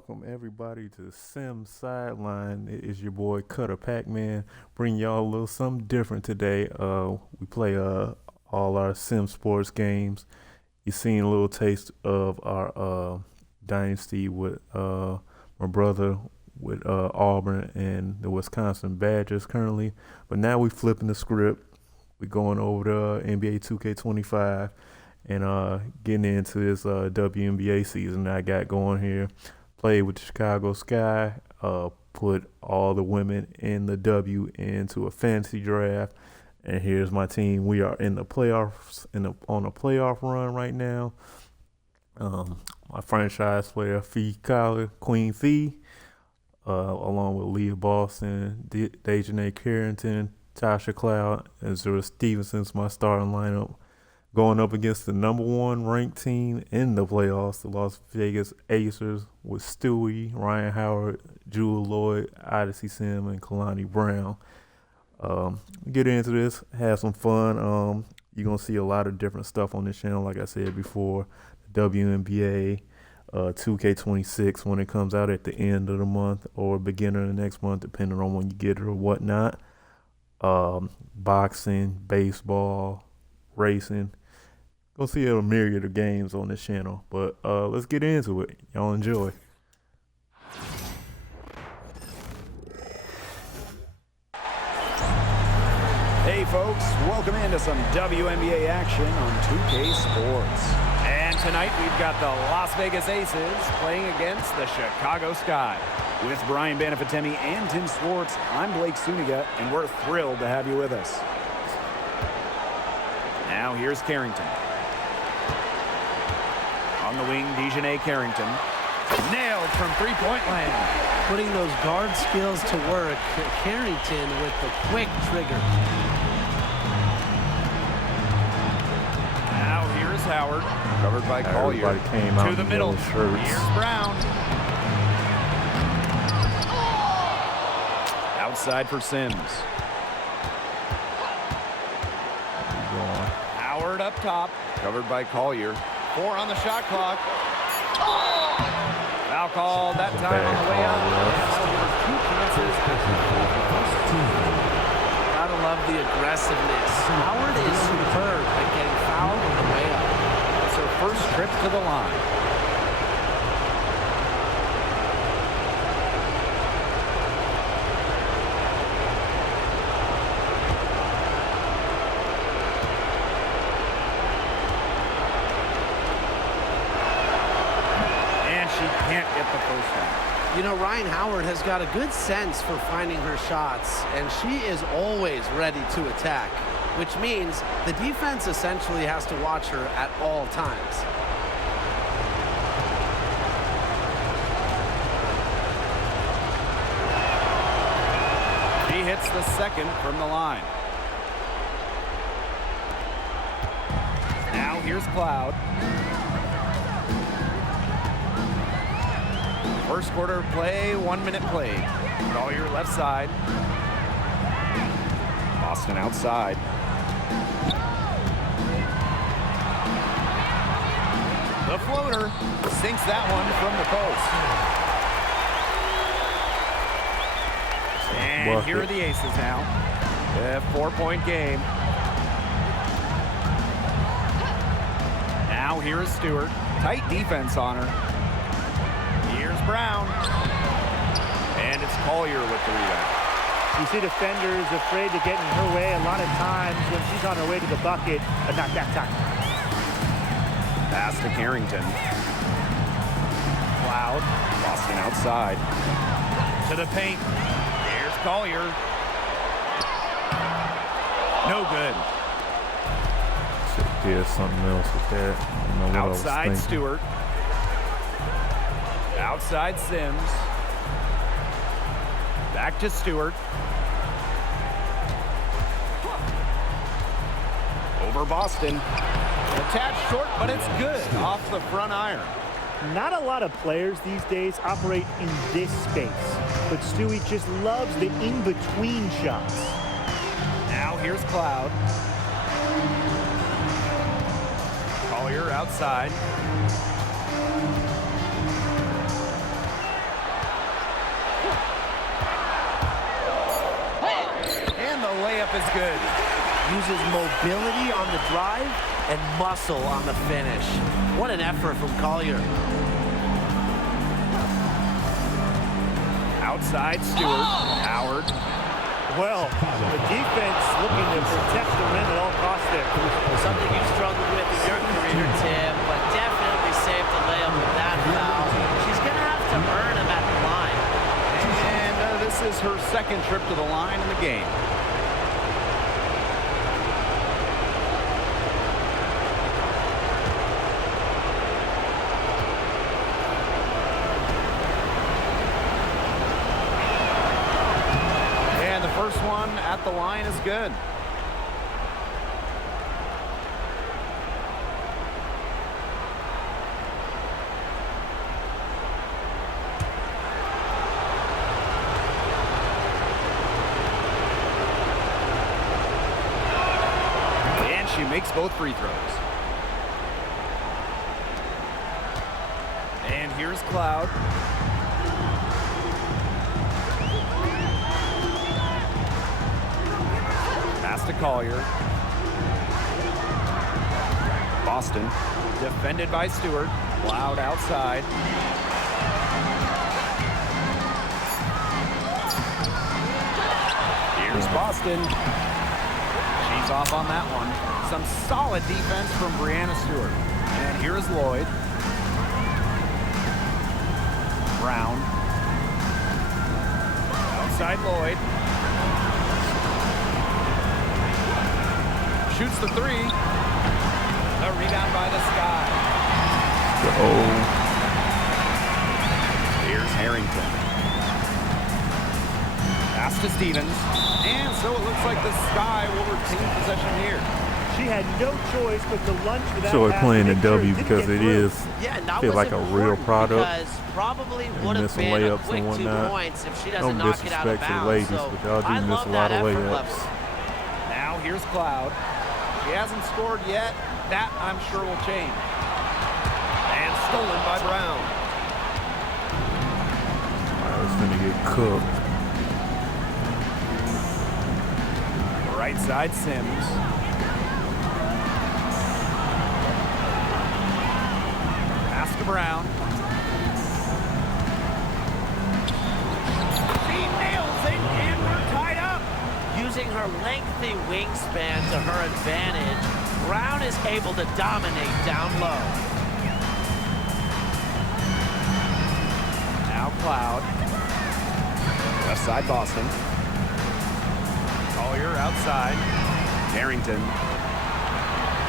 welcome everybody to Sim Sideline. It is your boy Cuttapacman, bring y'all a little something different today. We play all our Sim sports games. You seen a little taste of our dynasty with my brother with Auburn and the Wisconsin Badgers currently, but now we flipping the script. We're going over to NBA 2K25 and getting into this WNBA season that I got going here. Played with the Chicago Sky, put all the women in the W into a fantasy draft, and here's my team. We are in the playoffs, on a playoff run right now. My franchise player, Queen Fee, along with Leah Boston, Dejanay Carrington, Tasha Cloud, and Zura Stevenson's my starting lineup. Going up against the number one ranked team in the playoffs, the Las Vegas Aces, with Stewie, Ryan Howard, Jewel Lloyd, Odyssey Sim, and Kalani Brown. Get into this, have some fun. You're going to see a lot of different stuff on this channel, like I said before. The WNBA, 2K26 when it comes out at the end of the month or beginning of the next month, depending on when you get it or whatnot. Boxing, baseball, racing. Go see a myriad of games on this channel, but let's get into it. Y'all enjoy. Hey folks, welcome into some WNBA action on 2K Sports. And tonight we've got the Las Vegas Aces playing against the Chicago Sky. With Brian Banafatemi and Tim Swartz, I'm Blake Suniga, and we're thrilled to have you with us. Now here's Carrington. On the wing, Dejanay Carrington. Nailed from three-point land. Putting those guard skills to work. Carrington with the quick trigger. Now here's Howard. Covered by Collier. Everybody came out to the middle. Shirts. Here's Brown. Outside for Sims. Howard up top. Covered by Collier. 4 on the shot clock. Foul call that time on the way out. Two chances. Gotta love the aggressiveness. Howard is superb at getting fouled on the way up. It's her first trip to the line. Can't get the first one. You know, Ryan Howard has got a good sense for finding her shots, and she is always ready to attack, which means the defense essentially has to watch her at all times. She hits the second from the line. Now here's Cloud. First quarter play, 1 minute played. Collier left side. Boston outside. The floater sinks that one from the post. And here are the Aces now. A 4-point game. Now here is Stewart. Tight defense on her. Here's Brown. And it's Collier with the rebound. You see defenders afraid to get in her way a lot of times when she's on her way to the bucket, but not that time. Pass to Carrington. Cloud. Boston outside. To the paint. Here's Collier. No good. Should did something else with that. I don't know what Outside I was thinking. Stewart. Outside Sims. Back to Stewart. Over Boston. Attached short, but it's good. Off the front iron. Not a lot of players these days operate in this space, but Stewie just loves the in-between shots. Now here's Cloud. Collier outside. layup is good. Uses mobility on the drive and muscle on the finish. What an effort from Collier. Outside Stewart. Howard. Well, the defense looking to protect the rim at all costs there. Something you've struggled with in your career, Tim, but definitely saved the layup with that foul. She's going to have to earn him at the line. And this is her second trip to the line in the game. First one at the line is good. And she makes both free throws. And here's Cloud. To Collier. Boston defended by Stewart. Cloud outside. Here's Boston. She's off on that one. Some solid defense from Brianna Stewart. And here's Lloyd. Brown. Outside Lloyd. Shoots the three. A rebound by the Sky. Here's Harrington. Pass to Stevens. And so it looks like the Sky will retain possession here. She had no choice but to lunge for that. So we're pass playing to the make sure W it didn't because get it through. is Yeah, feel like a real product. Because probably would have miss been a layups quick and 2 whatnot. points if she No doesn't knock it out of disrespect to the bounds. ladies, So but y'all do I miss love a lot that of effort layups. level. Now here's Cloud. She hasn't scored yet. That, I'm sure, will change. And stolen by Brown. It's gonna get cooked. Right side Sims. Pass to Brown. She nails it, and we're tied up. Using her lengthy wingspan to her advantage, Brown is able to dominate down low. Now Cloud. Left side Boston. Collier outside. Harrington.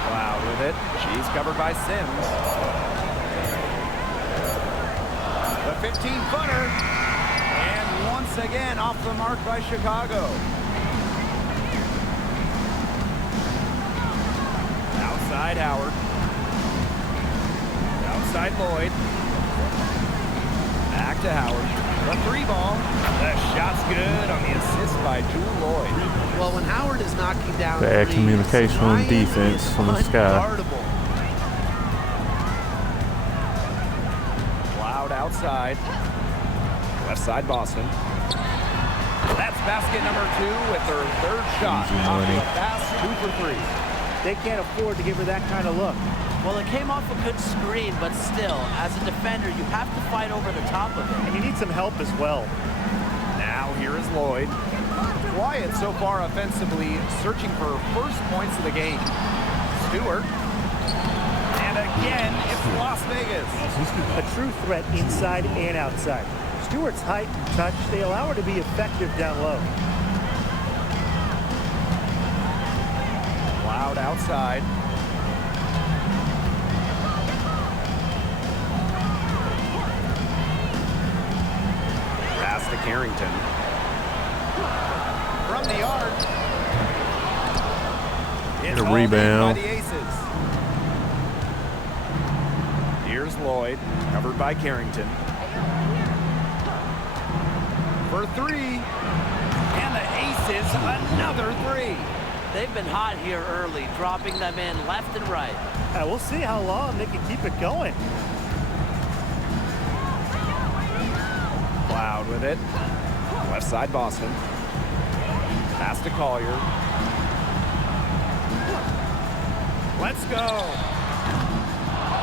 Cloud with it. She's covered by Sims. The 15-footer. And once again off the mark by Chicago. Outside Howard. Outside Lloyd. Back to Howard. The three ball. The shot's good on the assist by Jewel Lloyd. Well, when Howard is knocking down Bad threes, communication on Ryan defense is from the Sky. unguardable. Cloud outside. Left side Boston. That's basket number 2 with her third shot. Easy Off money. the pass, 2 for 3. They can't afford to give her that kind of look. Well, it came off a good screen, but still, as a defender, you have to fight over the top of it. And you need some help as well. Now here is Lloyd. Quiet so far offensively, searching for first points of the game. Stewart. And again, it's Las Vegas. A true threat inside and outside. Stewart's height and touch, they allow her to be effective down low. Cloud outside. Pass to Carrington. From the arc. It's The hauled in rebound. by the Aces. Here's Lloyd, covered by Carrington. For 3. And the Aces, another 3. They've been hot here early, dropping them in left and right. We'll see how long they can keep it going. Cloud with it. Left side Boston. Pass to Collier. Let's go.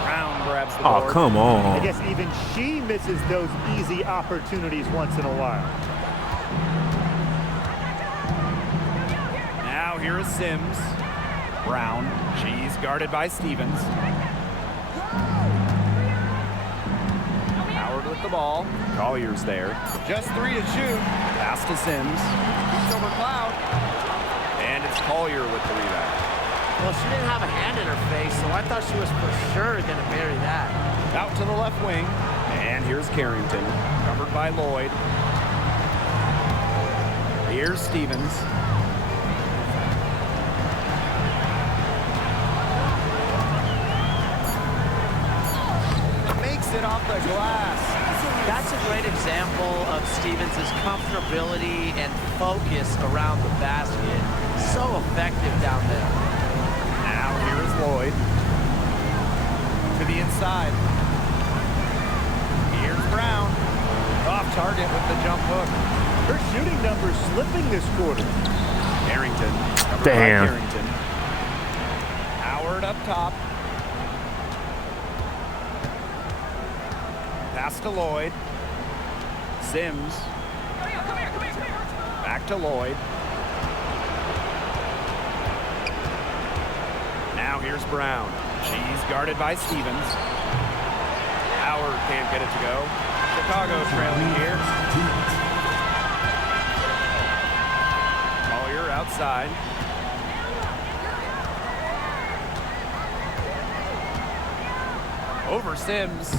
Brown grabs the Oh, board. come on. I guess even she misses those easy opportunities once in a while. Now here is Sims. Brown, she's guarded by Stevens. Howard with the ball. Collier's there. Just 3 to shoot. Pass to Sims. It's over Cloud. And it's Collier with the rebound. Well, she didn't have a hand in her face, so I thought she was for sure going to bury that. Out to the left wing. And here's Carrington. Covered by Lloyd. Here's Stevens. Makes it off the glass. That's a great example of Stevens' comfortability and focus around the basket. So effective down there. Now here is Lloyd. To the inside. Here's Brown. Off target with the jump hook. Her shooting numbers slipping this quarter. Carrington. Covered Damn. by Carrington. Howard up top. Pass to Lloyd. Sims. Back to Lloyd. Now here's Brown. She's guarded by Stevens. Howard can't get it to go. Chicago trailing here. Collier outside. Over Sims.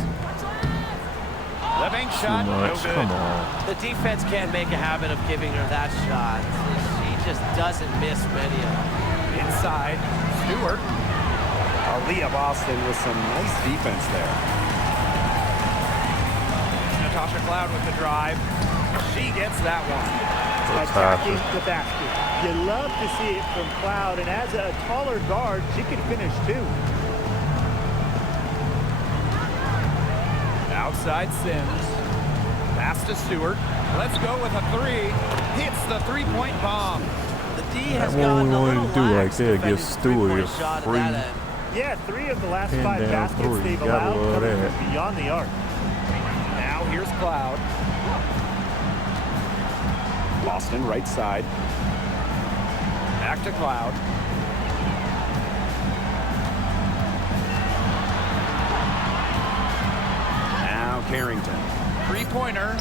The bank shot, Too no much. good. Come on. The defense can't make a habit of giving her that shot. She just doesn't miss many of them. Inside, Stewart. Aaliyah Boston with some nice defense there. Natasha Cloud with the drive. She gets that one. Attacking the basket. You love to see it from Cloud, and as a taller guard, she can finish too. Outside Sims. Pass to Stewart. Let's go with a 3. Hits the three-point bomb. The D has That's what gotten we a wanted little to do right lax there, defending give the Stewart three-point a shot at free that end. Yeah, 3 of the last Pin 5 down baskets three. they've Gotta allowed love coming that. from beyond the arc. Now here's Cloud. Boston right side. Back to Cloud. Now Carrington. Three-pointer.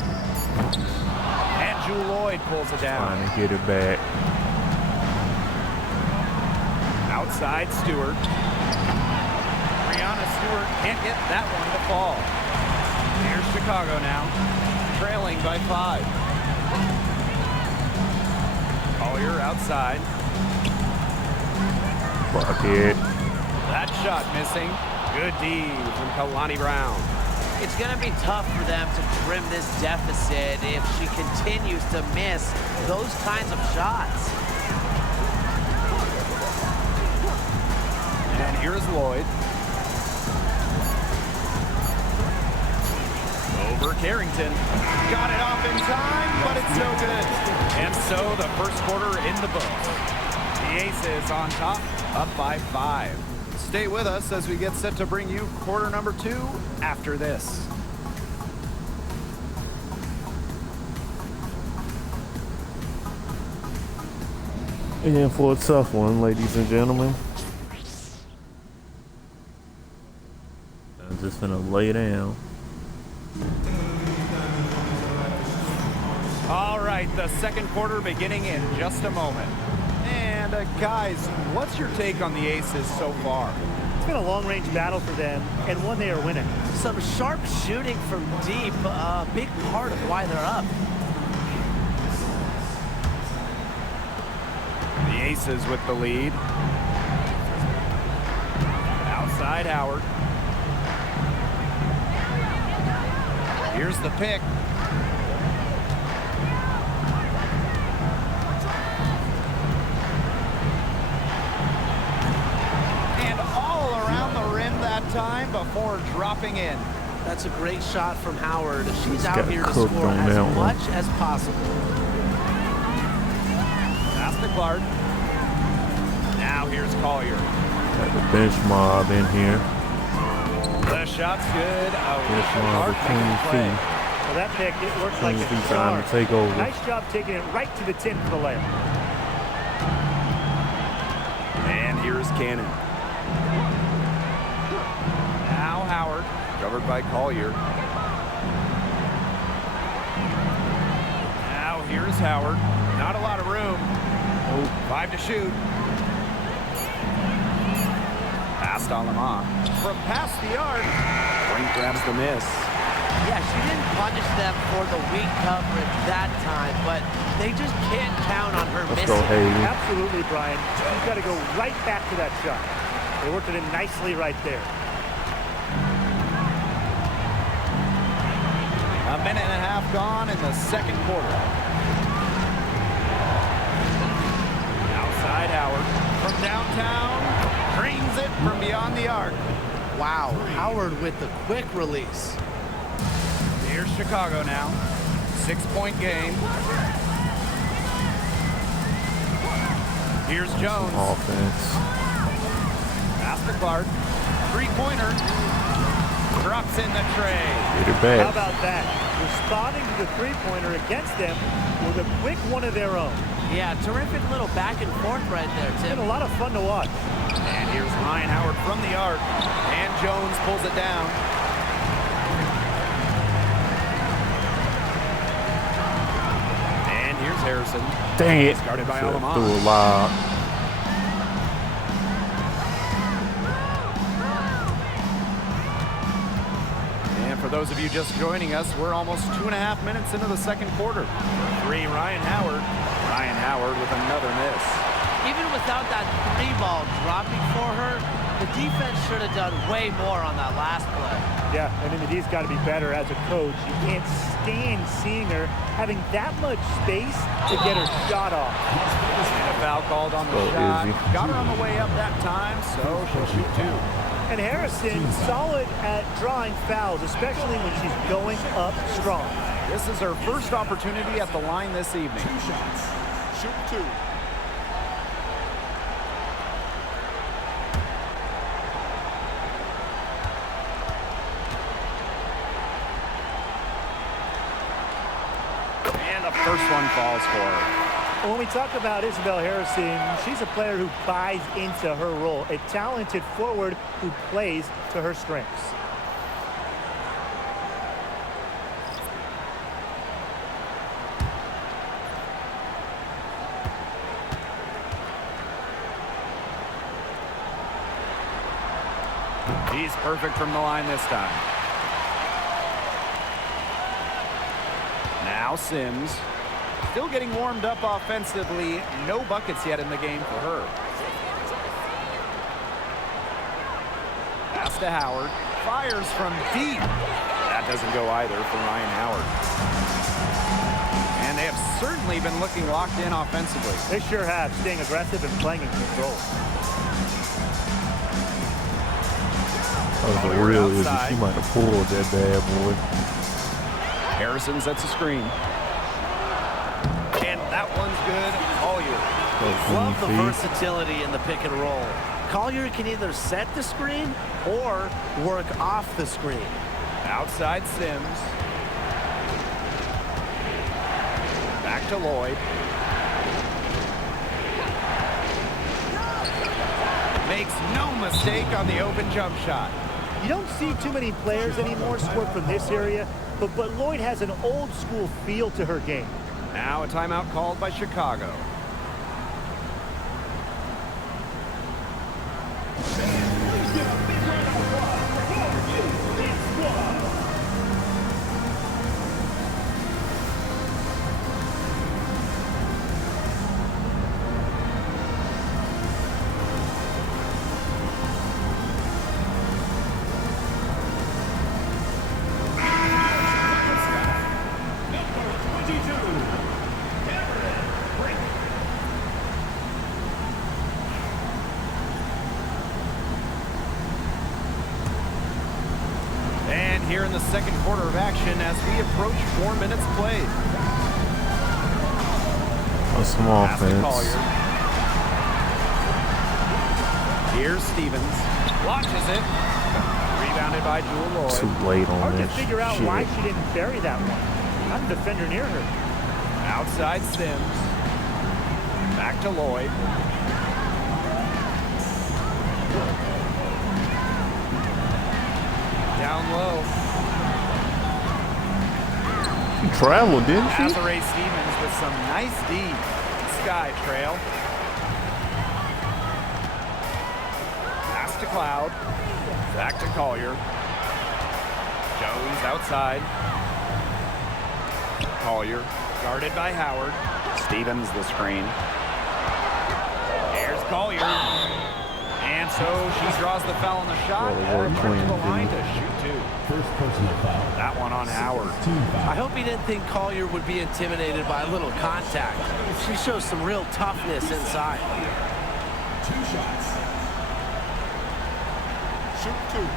And Jewel Lloyd pulls it down. Trying to get it back. Outside Stewart. Brianna Stewart can't get that one to fall. Here's Chicago now. Trailing by 5. Collier outside. Bucket. That shot missing. Good D from Kalani Brown. It's going to be tough for them to trim this deficit if she continues to miss those kinds of shots. And here's Lloyd. Over Carrington. Got it off in time, but it's no good. And so the first quarter in the books. The Aces on top, up by 5. Stay with us as we get set to bring you quarter number 2 after this. And for a tough one, ladies and gentlemen. I'm just gonna lay down. All right, the second quarter beginning in just a moment. And guys, what's your take on the Aces so far? It's been a long-range battle for them, and one they are winning. Some sharp shooting from deep, a big part of why they're up. The Aces with the lead. Outside Howard. Here's the pick. And all around the rim that time before dropping in. That's a great shot from Howard. She's out got here to cooked score on as that one. much as possible. Pass to Clark. Now here's Collier. Got the bench mob in here. The shot's good. Bench mob with clean feet. So that pick, it works like Clean a feet time charm. to take over. Nice job taking it right to the 10 for the layup. And here's Cannon. Now Howard, covered by Collier. Now here's Howard. Not a lot of room. 5 to shoot. Past Alama. From past the arc. Brink grabs the miss. Yeah, she didn't punish them for the weak coverage that time, but they just can't count on her Let's missing. go, Haley. Absolutely, Brian. You've got to go right back to that shot. They worked it in nicely right there. A minute and a half gone in the second quarter. Outside Howard. From downtown. Drains it from beyond the arc. Wow, Howard with the quick release. Here's Chicago now. 6-point game. Here's Jones. Offense. Pass to Clark. Three-pointer. Drops in the tray. Get it How back. about that? Responding to the three-pointer against them with a quick one of their own. Yeah, terrific little back and forth right there, It's Tim. been a lot of fun to watch. And here's Ryan Howard from the arc. And Jones pulls it down. And here's Harrison. Dang it. Guarded by Should've Alama. threw a lob. And for those of you just joining us, we're almost 2.5 minutes into the second quarter. 3, Ryan Howard. Ryan Howard with another miss. Even without that three ball dropping for her, the defense should have done way more on that last play. Yeah, and D's got to be better as a coach. You can't stand seeing her having that much space to get her shot off. And a foul called on the So shot. easy. Got her on the way up that time, so she'll shoot 2. And Harrison, solid at drawing fouls, especially when she's going up strong. This is her first opportunity at the line this evening. 2 shots. Shoot 2. And the first one falls for her. When we talk about Isabel Harrison, she's a player who buys into her role, a talented forward who plays to her strengths. He's perfect from the line this time. Now Sims. Still getting warmed up offensively. No buckets yet in the game for her. Pass to Howard. Fires from deep. That doesn't go either for Ryan Howard. And they have certainly been looking locked in offensively. They sure have, staying aggressive and playing in control. That was a real issue. She might have pulled that bad boy. Harrison sets a screen. And that one's good all year. Love the Clean feet. versatility in the pick and roll. Collier can either set the screen or work off the screen. Outside Sims. Back to Lloyd. Makes no mistake on the open jump shot. You don't see too many players anymore score from this area, but Lloyd has an old school feel to her game. Now a timeout called by Chicago. And here in the second quarter of action as we approach 4 minutes played. That's some Pass to offense. Collier. Here's Stevens. Launches it. Rebounded by Jewel Lloyd. Too late on Hard to that figure out shit. why she didn't bury that one. Not a defender near her. Outside Sims. Back to Lloyd. Down low. She traveled, didn't she? Desiree Stevens with some nice D. Sky trail. Pass to Cloud. Back to Collier. Jones outside. Collier guarded by Howard. Stevens the screen. Here's Collier. And so she draws the foul on the shot. Well, And clean, to the line didn't to shoot two. First personal foul. That one on Howard. I hope he didn't think Collier would be intimidated by a little contact. She shows some real toughness inside. 2 shots. Shoot 2.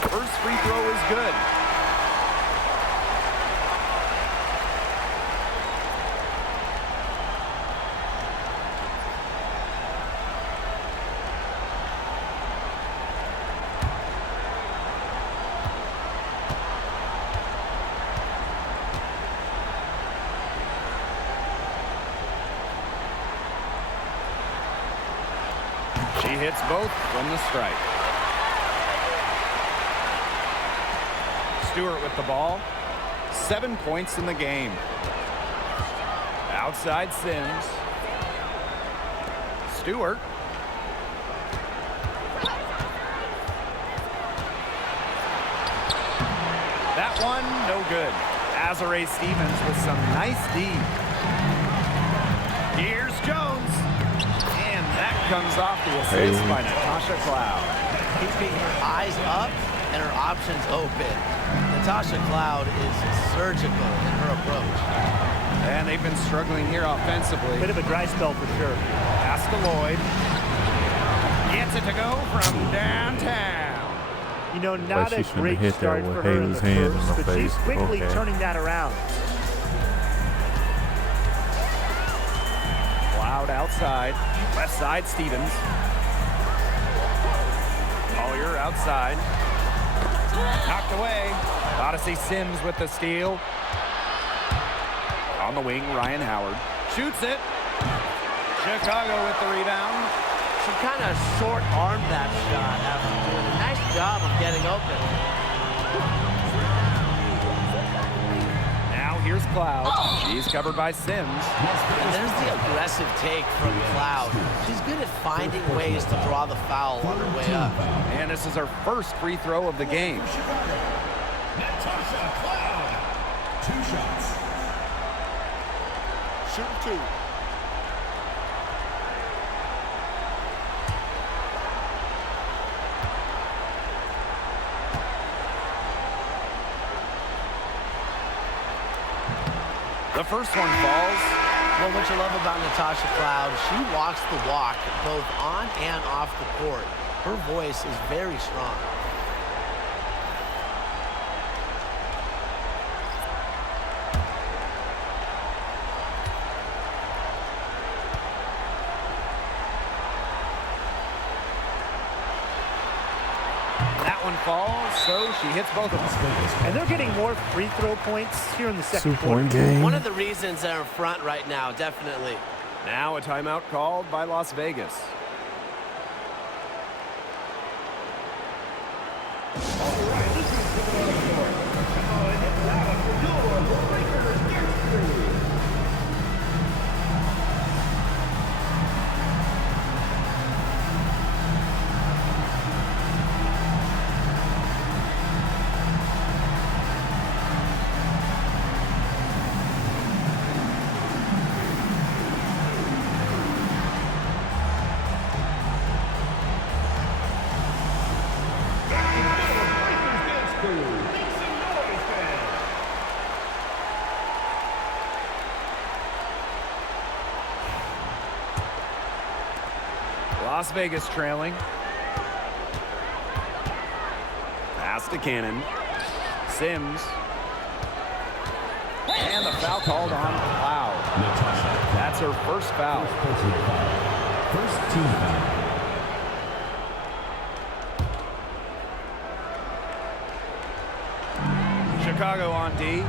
First free throw is good. She hits both from the strike. Stewart with the ball. 7 points in the game. Outside Sims. Stewart. That one, no good. Desiree Stevens with some nice D. Here's Jones. And that comes off the assist by Natasha Cloud. Keeping her eyes up and her options open. Natasha Cloud is surgical in her approach. And they've been struggling here offensively. Bit of a dry spell for sure. Pass to Lloyd. Gets it to go from downtown. You know, not she a shouldn't great have hit that start with for her in the Haley's hand in first, the but she's face. quickly Okay. turning that around. Cloud outside. Left side, Stevens. Collier outside. Knocked away. Odyssey Sims with the steal. On the wing, Ryan Howard. Shoots it. Chicago with the rebound. She kind of short-armed that shot after doing a nice job of getting open. Now here's Cloud. She's covered by Sims. And there's the aggressive take from Cloud. She's good at finding ways to draw the foul on her way up. And this is her first free throw of the game. Natasha Cloud. 2 shots. Shoot 2. The first one falls. Well, what you love about Natasha Cloud, she walks the walk both on and off the court. Her voice is very strong. That one falls, so she hits both of them. And they're getting more free throw points here in the second quarter. 2-point game. One of the reasons they're in front right now, definitely. Now a timeout called by Las Vegas. Las Vegas trailing. Pass to Cannon. Sims. And the foul called on Cloud. That's her first foul. First team foul. Chicago on D.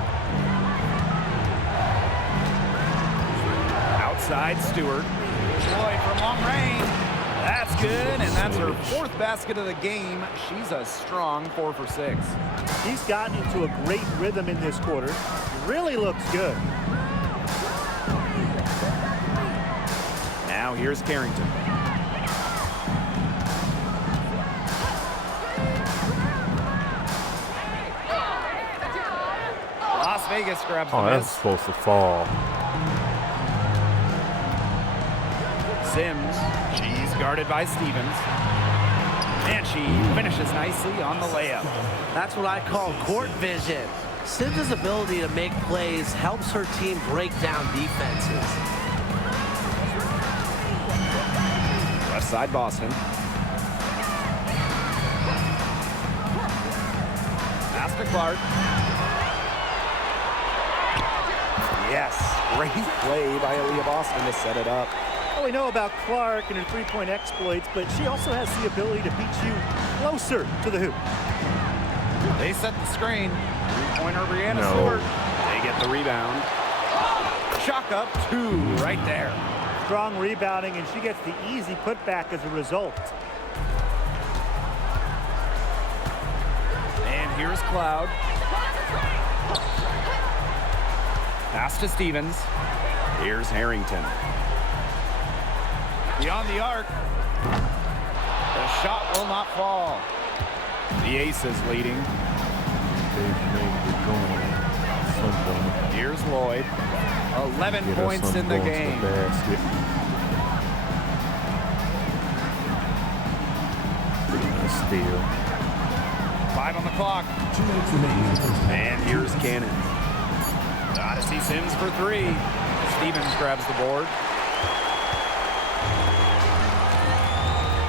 Outside Stewart. Floyd from long range. That's good, and that's her fourth basket of the game. She's a strong 4 for 6. She's gotten into a great rhythm in this quarter. Really looks good. Now here's Carrington. Las Vegas grabs the Oh, that's miss. supposed to fall. Sims, she's guarded by Stevens. And she finishes nicely on the layup. That's what I call court vision. Sims' ability to make plays helps her team break down defenses. Left side Boston. Pass to Clark. Yes, great play by Aaliyah Boston to set it up. Well, we know about Clark and her three-point exploits, but she also has the ability to beat you closer to the hoop. They set the screen. Three-pointer Brianna No. Stewart. They get the rebound. Chalk up 2 right there. Strong rebounding, and she gets the easy putback as a result. And here's Cloud. Pass to Stevens. Here's Harrington. Beyond the arc. The shot will not fall. The Aces leading. They've made it going. Something. Here's Lloyd. 11 Get us points some in the going to game. basket. Steal. 5 on the clock. 2 minutes remaining in the first half. And here's Cannon. Gotta see Sims for 3. Stevens grabs the board.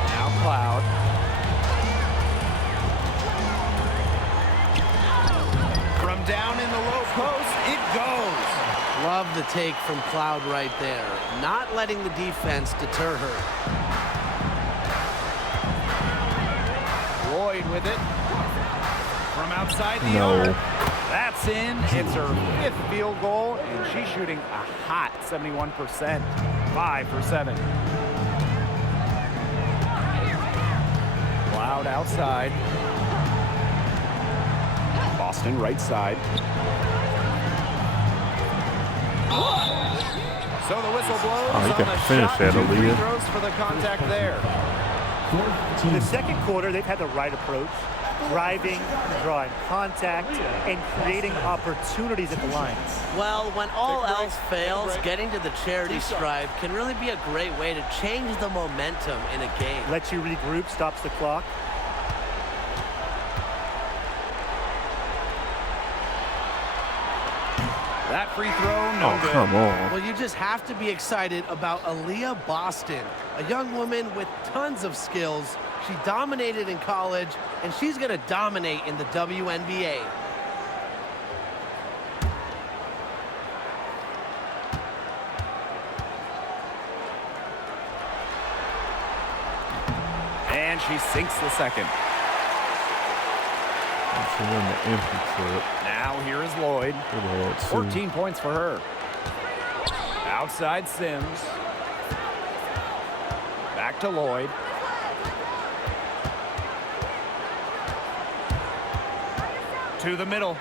Now Cloud. From down in the low post, it goes. Love the take from Cloud right there. Not letting the defense deter her. Lloyd with it. From outside the No. arc. That's in. It's her 5th field goal, and she's shooting a hot 71%. 5 for 7. Cloud outside. Boston right side. So the whistle blows Oh, you on got the to finish shot. that, 2 free Aaliyah. throws for the contact there. Fourth In team the second quarter, they've had the right approach, driving, drawing contact, and creating opportunities at the line. Well, when all else fails, getting to the charity stripe can really be a great way to change the momentum in a game. Lets you regroup, stops the clock. That free throw, no Oh, good. come on. Well, you just have to be excited about Aaliyah Boston, a young woman with tons of skills. She dominated in college, and she's going to dominate in the WNBA. And she sinks the second. She won the empty clip. Now here is Lloyd. Good Lord, Sue. 14 points for her. Outside Sims. Back to Lloyd. To the middle.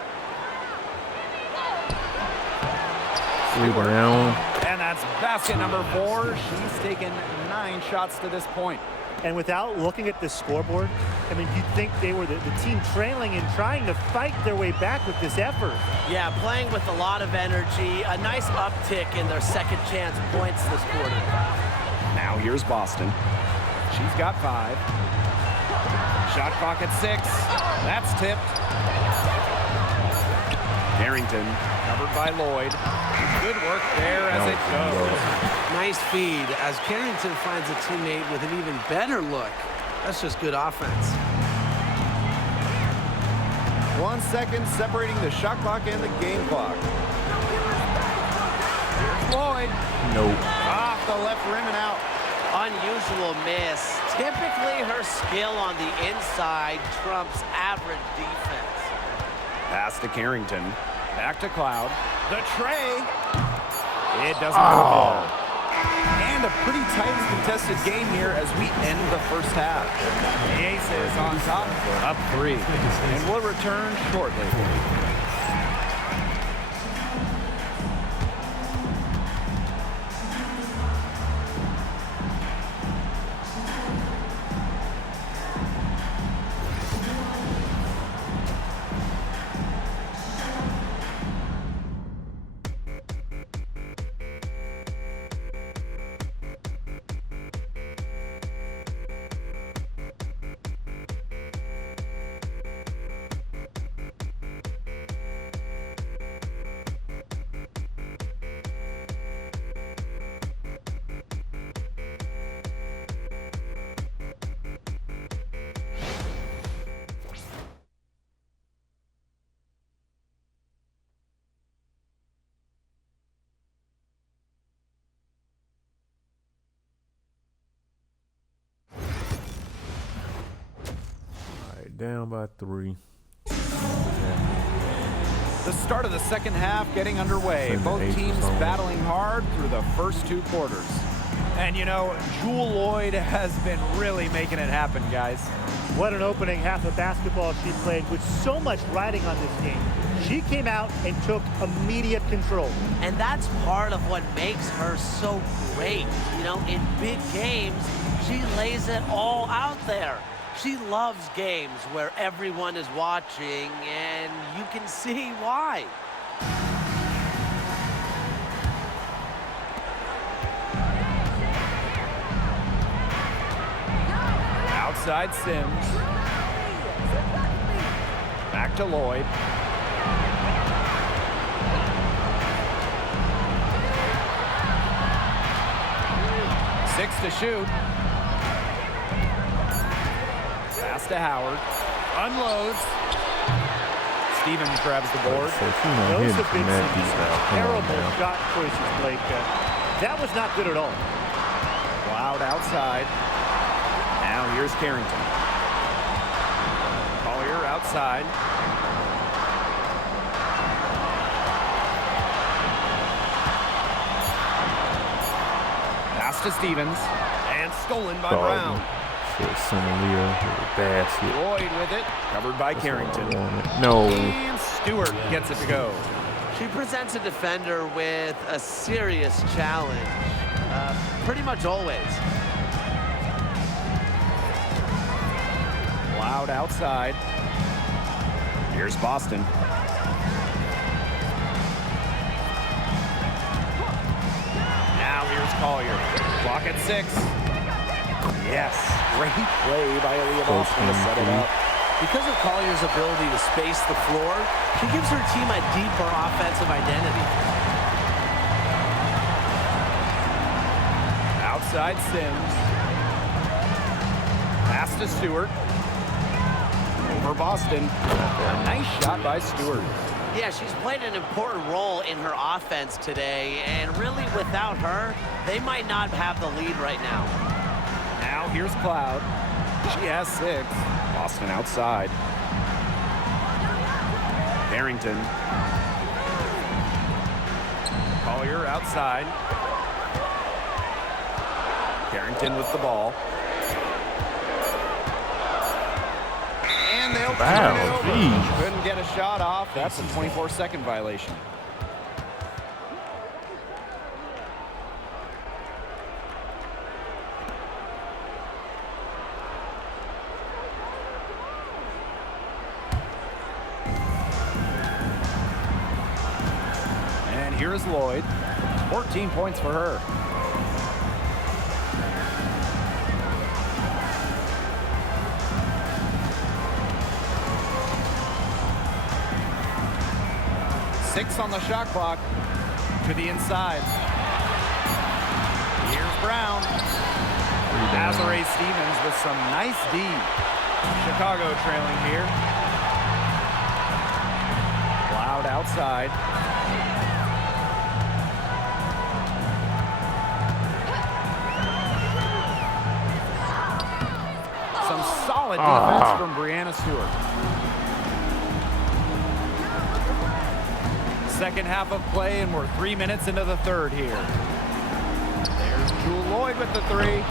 Rebound. And that's basket number 4. She's taken 9 shots to this point. And without looking at the scoreboard, I mean, you'd think they were the team trailing and trying to fight their way back with this effort. Yeah, playing with a lot of energy, a nice uptick in their second chance points this quarter. Now here's Boston. She's got 5. Shot clock at 6. That's tipped. Harrington covered by Lloyd. Good work there as it goes. Nice feed as Carrington finds a teammate with an even better look. That's just good offense. 1 second separating the shot clock and the game clock. Here's Lloyd. Nope. Off the left rim and out. Unusual miss. Typically, her skill on the inside trumps average defense. Pass to Carrington. Back to Cloud. The tray. It doesn't go far. And a pretty tightly contested game here as we end the first half. The Aces on top, up 3. And we'll return shortly. Down by 3. The start of the second half getting underway. Send the Both Aces teams home. battling hard through the first 2 quarters. And you know, Jewel Lloyd has been really making it happen, guys. What an opening half of basketball she played with so much riding on this game. She came out and took immediate control. And that's part of what makes her so great. You know, in big games, she lays it all out there. She loves games where everyone is watching, and you can see why. Outside Sims. Back to Lloyd. Six to shoot. Pass to Howard. Unloads. Stevens grabs the board. So she's not Those hitting have from been that some deep now. Come on terrible now. shot choices, Blake. That was not good at all. Cloud outside. Now here's Carrington. Collier outside. Pass to Stevens. And stolen by Brown. Shit, Somalia with a basket. Lloyd with it. Covered by That's what I Carrington. wanted. No. And Stewart gets it to go. She presents a defender with a serious challenge, pretty much always. Cloud outside. Here's Boston. Now here's Collier. Clock at 6. Yes, great play by Aaliyah Boston to set it up. Because of Collier's ability to space the floor, she gives her team a deeper offensive identity. Outside Sims. Pass to Stewart. Over Boston. A nice shot by Stewart. Yeah, she's played an important role in her offense today, and really without her, they might not have the lead right now. Now here's Cloud. She has 6. Boston outside. Barrington. Collier outside. Carrington with the ball. And they'll turn it over. Geez. Couldn't get a shot off. That's a 24-second violation. And here's Lloyd. 14 points for her. Six on the shot clock. To the inside. Here's Brown. Azare Stevens with some nice D. Chicago trailing here. outside. Some solid defense from Brianna Stewart. Second half of play, and we're 3 minutes into the third here. There's Jewel Lloyd with the three.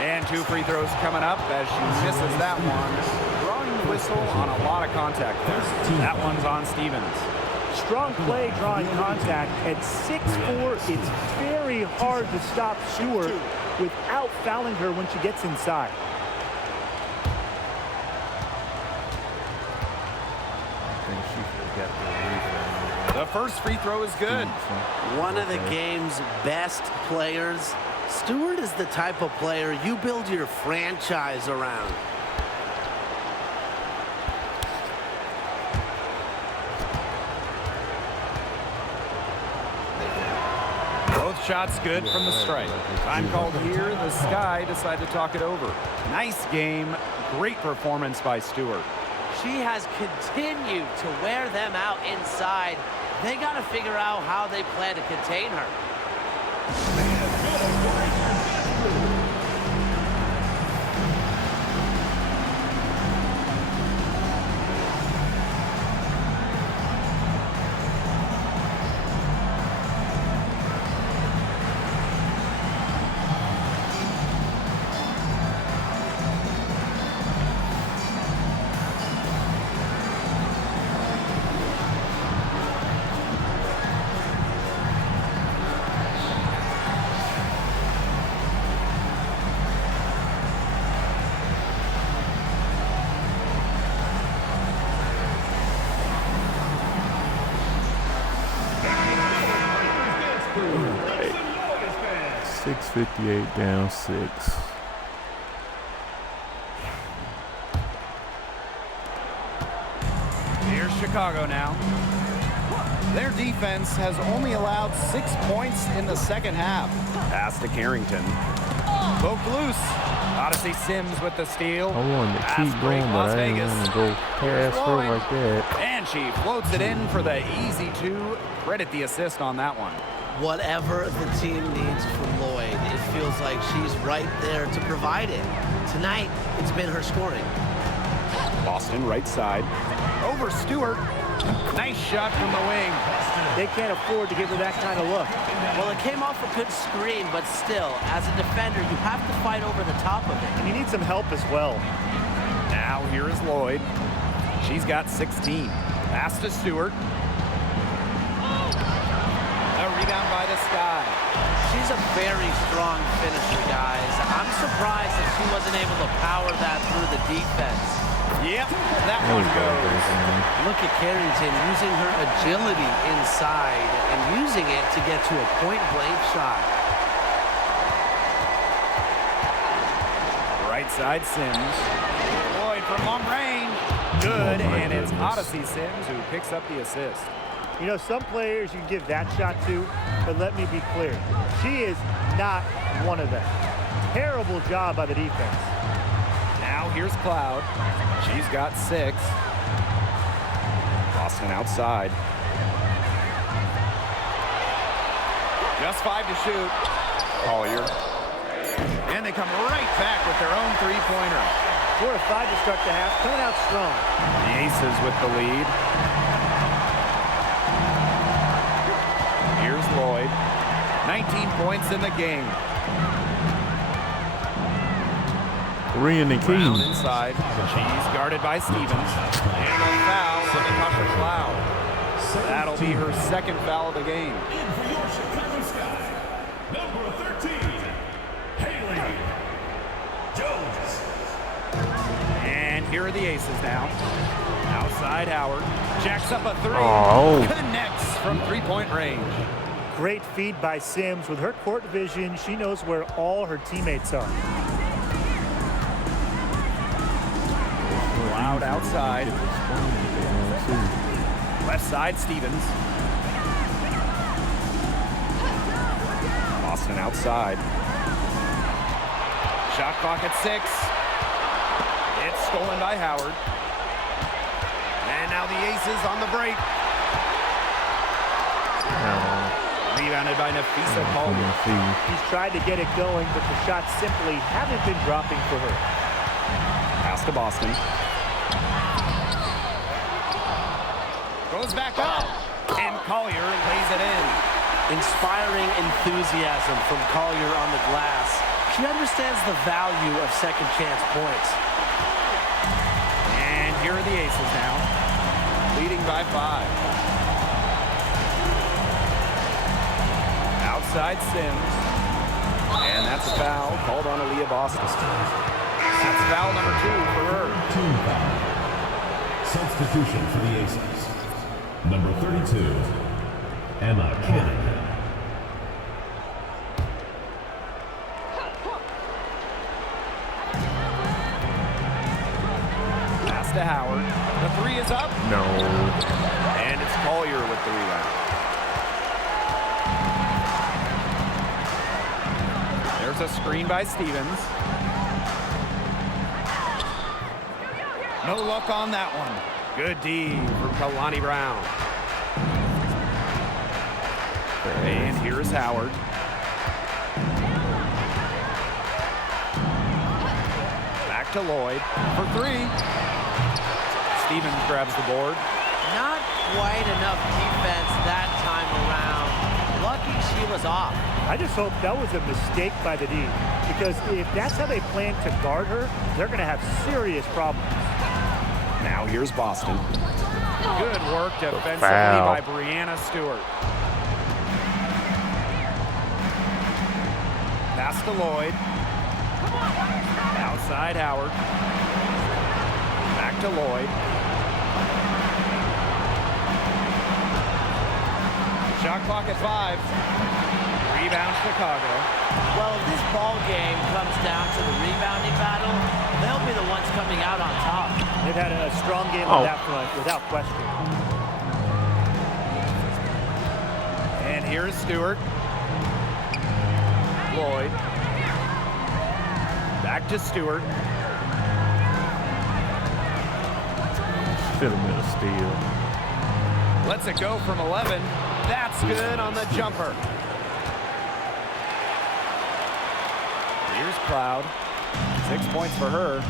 And 2 free throws coming up as she misses that one. Drawing the whistle on a lot of contact there. That one's on Stevens. Strong play drawing contact. At 6'4", it's very hard to stop Stewart without fouling her when she gets inside. The first free throw is good. One of the game's best players. Stewart is the type of player you build your franchise around. Both shots good from the strike. Time called here. The Sky decide to talk it over. Nice game. Great performance by Stewart. She has continued to wear them out inside. They got to figure out how they plan to contain her. Right. 6:58 down 6. Here's Chicago now. Their defense has only allowed 6 points in the second half. Pass to Carrington. Poked loose. Odyssey Sims with the steal. I wanted to Pass keep break, going, Las but I didn't Vegas. want to go past her Flowing. like that. And she floats it in for the easy 2. Credit the assist on that one. Whatever the team needs from Lloyd, it feels like she's right there to provide it. Tonight, it's been her scoring. Boston right side. Over Stewart. Nice shot from the wing. They can't afford to give her that kind of look. Well, it came off a good screen, but still, as a defender, you have to fight over the top of it. And you need some help as well. Now here is Lloyd. She's got 16. Pass to Stewart. A rebound by the Sky. She's a very strong finisher, guys. I'm surprised that she wasn't able to power that through the defense. Yep, that There one you go, goes. man. Look at Carrington using her agility inside and using it to get to a point-blank shot. Right side Sims. Lloyd from long range. Good, Oh, my and it's goodness. Odyssey Sims who picks up the assist. You know, some players you give that shot to, but let me be clear. She is not one of them. Terrible job by the defense. Now here's Cloud. She's got 6. Boston outside. Just 5 to shoot. Collier. And they come right back with their own three-pointer. 4 to 5 to start the half, coming out strong. The Aces with the lead. Here's Lloyd. 19 points in the game. 3 in the Brown key. inside. She's guarded by Stevens. And a foul on the Tusher Cloud. That'll be her second foul of the game. In for your Chicago Sky, number 13, Haley Jones. And here are the Aces now. Outside Howard. Jacks up a 3. Oh. Connects from three-point range. Great feed by Sims. With her court vision, she knows where all her teammates are. Cloud outside. Left side, Stevens. Boston outside. Shot clock at 6. It's stolen by Howard. And And now the Aces on the break. Rebounded by Nafisa Collier. He's tried to get it going, but the shots simply haven't been dropping for her. Pass to Boston. Goes back up. And Collier lays it in. Inspiring enthusiasm from Collier on the glass. She understands the value of second chance points. And here are the Aces now, leading by 5. Outside Sims. And that's a foul called on Aaliyah Boston. That's foul number 2 for her. Team foul. Substitution for the Aces. Number 32, Emma Cannon. Pass to Howard. The 3 is up. No. And it's Collier with the rebound. There's a screen by Stevens. No luck on that one. Good D from Kalani Brown. And here's Howard. Back to Lloyd for 3. Stevens grabs the board. Not quite enough defense that time around. Lucky she was off. I just hope that was a mistake by the D, because if that's how they plan to guard her, they're going to have serious problems. Now here's Boston. Good work defensively Foul. by Brianna Stewart. Pass to Lloyd. Outside Howard. Back to Lloyd. Shot clock at 5. Rebound Chicago. Well, if this ball game comes down to the rebounding battle, they'll be the ones coming out on top. They've had a strong game on that front, without question. And here is Stewart. Lloyd. Back to Stewart. Should have been a steal. Lets it go from 11. That's good on the jumper. Here's Cloud. 6 points for her.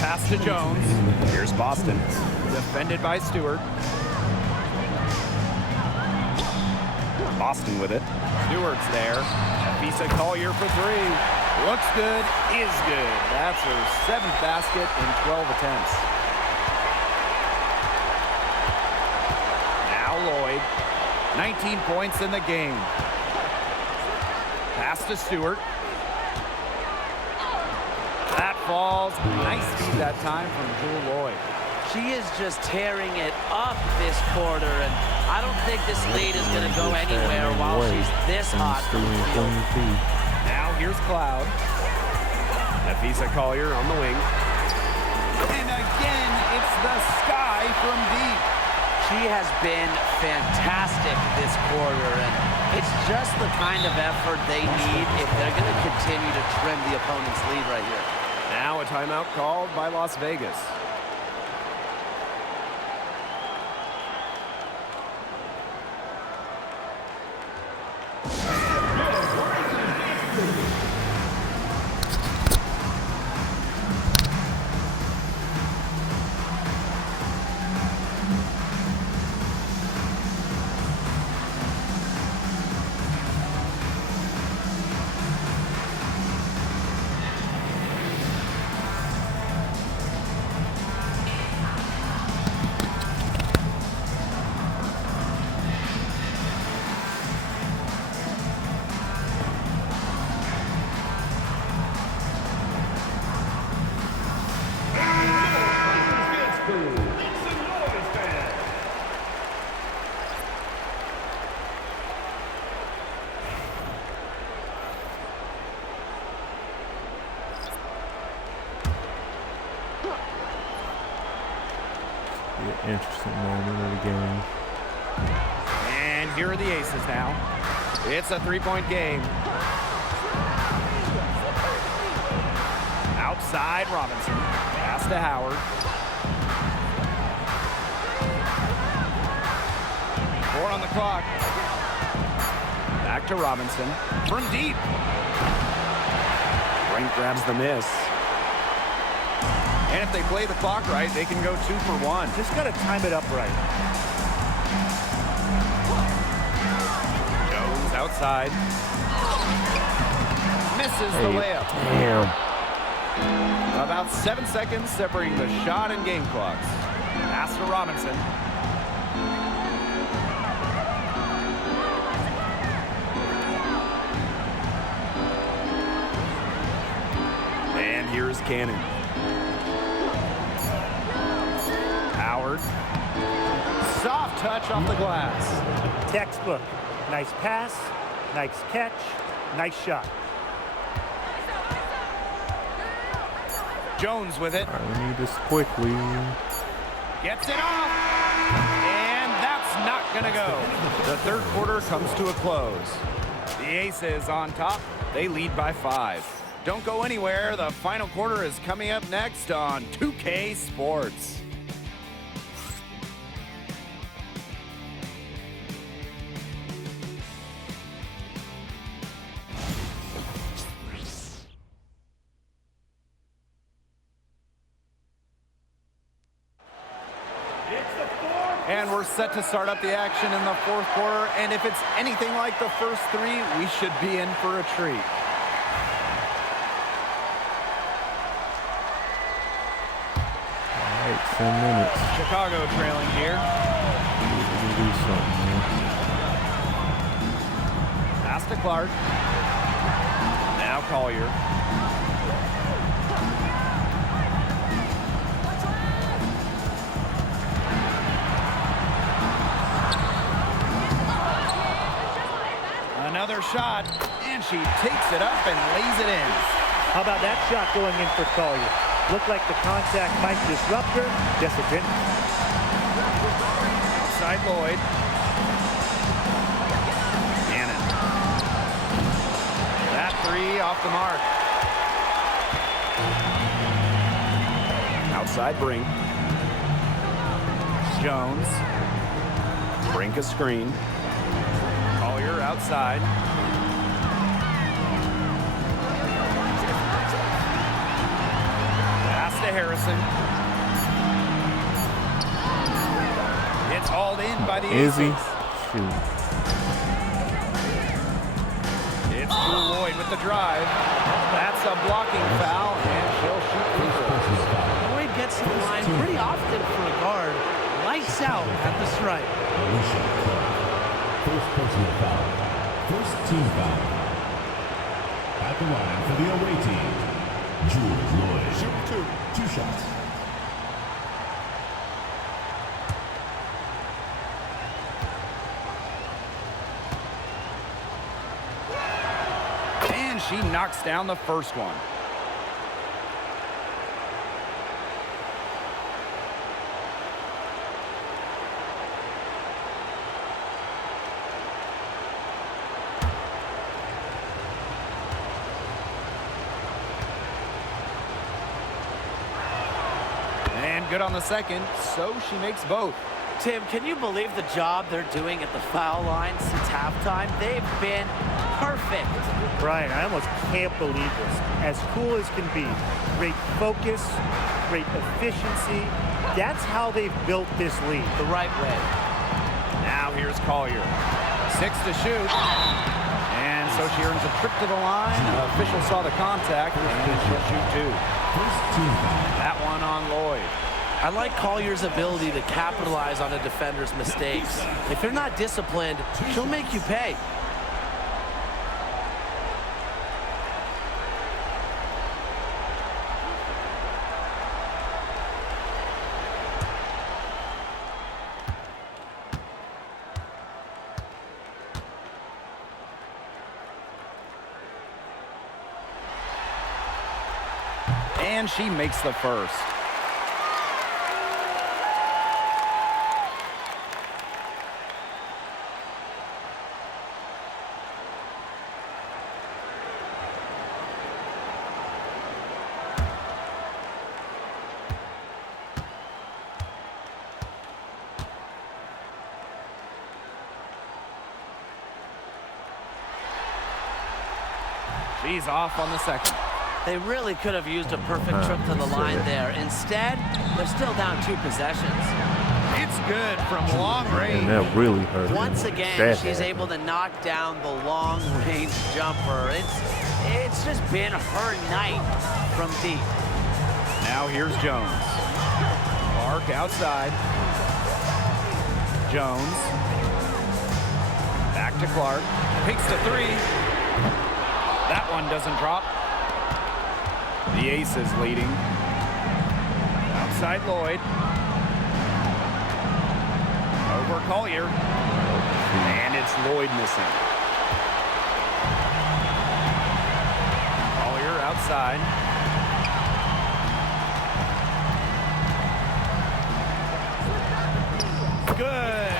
Pass to Jones. Here's Boston. Defended by Stewart. Boston with it. Stewart's there. Nafisa Collier for 3. Looks good, is good. That's her 7th basket in 12 attempts. Now Lloyd. 19 points in the game. Pass to Stewart. That falls. Nice feed that time from Jewel Lloyd. She is just tearing it up this quarter, and I don't think this lead is going to go anywhere while she's this hot from the field. Now here's Cloud. Nafisa Collier on the wing. And again, it's the sky from deep. She has been fantastic this quarter, and it's just the kind of effort they need if they're going to continue to trim the opponent's lead right here. Now a timeout called by Las Vegas. Interesting moment of the game. And here are the Aces now. It's a 3-point game. Outside Robinson. Pass to Howard. 4 on the clock. Back to Robinson. From deep. Brink grabs the miss. And if they play the clock right, they can go 2 for 1. Just got to time it up right. Jones outside. Misses the layup. Damn. About 7 seconds separating the shot and game clocks. Pass to Robinson. And here's Cannon. Howard. Soft touch off the glass. Textbook. Nice pass, nice catch, nice shot. Jones with it. All right, we need this quickly. Gets it off. And that's not going to go. The third quarter comes to a close. The Aces on top. They lead by 5. Don't go anywhere. The final quarter is coming up next on 2K Sports. And we're set to start up the action in the fourth quarter. And if it's anything like the first 3, we should be in for a treat. All right, 10 minutes. Chicago trailing here. We can do something, man. Pass to Clark. Now Collier. Another shot, and she takes it up and lays it in. How about that shot going in for Collier? Looked like the contact might disrupt her. Guess it didn't. Outside Lloyd. Cannon. That 3 off the mark. Outside Brink. Jones. Brink a screen. Collier outside. Pass to Harrison. It's hauled in by the Izzy. Aces. Shoot. It's Lloyd with the drive. That's a blocking foul, and she'll shoot free throws. Lloyd gets to the line pretty often for a guard. Lights out at the stripe. First personal foul. First team foul. At the line for the away team, Jules Lloyd. Shoot 2 shots. And she knocks down the first one. And good on the second, so she makes both. Tim, can you believe the job they're doing at the foul line since halftime? They've been perfect. Brian, I almost can't believe this. As cool as can be. Great focus, great efficiency. That's how they've built this lead. The right way. Now here's Collier. 6 to shoot. And so she earns a trip to the line. The official saw the contact, and she'll shoot 2. First team foul. That one on Lloyd. I like Collier's ability to capitalize on a defender's mistakes. If you're not disciplined, she'll make you pay. And she makes the first. She's off on the second. They really could have used a perfect trip to the line there. Instead, they're still down 2 possessions. It's good from long range. And that really hurt. Once again, she's able to knock down the long-range jumper. It's just been her night from deep. Now here's Jones. Clark outside. Jones. Back to Clark. Takes the 3. That one doesn't drop. The Aces leading. Outside Lloyd. Over Collier. And it's Lloyd missing. Collier outside. Good.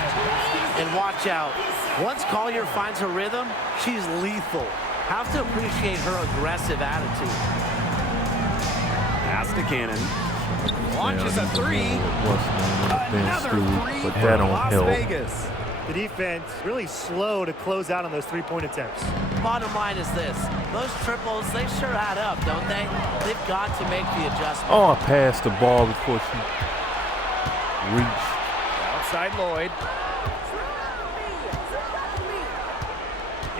And watch out. Once Collier finds her rhythm, she's lethal. Have to appreciate her aggressive attitude. Pass to Cannon. Launches a 3. Another 3 but for that don't Las help. Vegas. The defense really slow to close out on those 3-point attempts. Bottom line is this. Those triples, they sure add up, don't they? They've got to make the adjustment. Oh, I passed the ball before she reached. Outside Lloyd.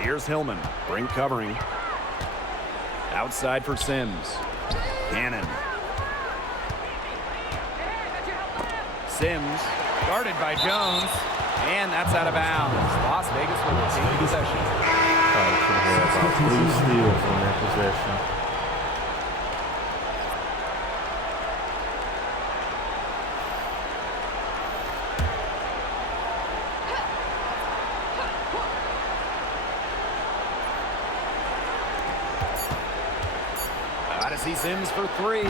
Here's Hillman. Brink covering. Outside for Sims. Cannon. Sims guarded by Jones. And that's out of bounds. Las Vegas will retain possession. Probably should have had about 3 steals on that possession. Got to see Sims for 3.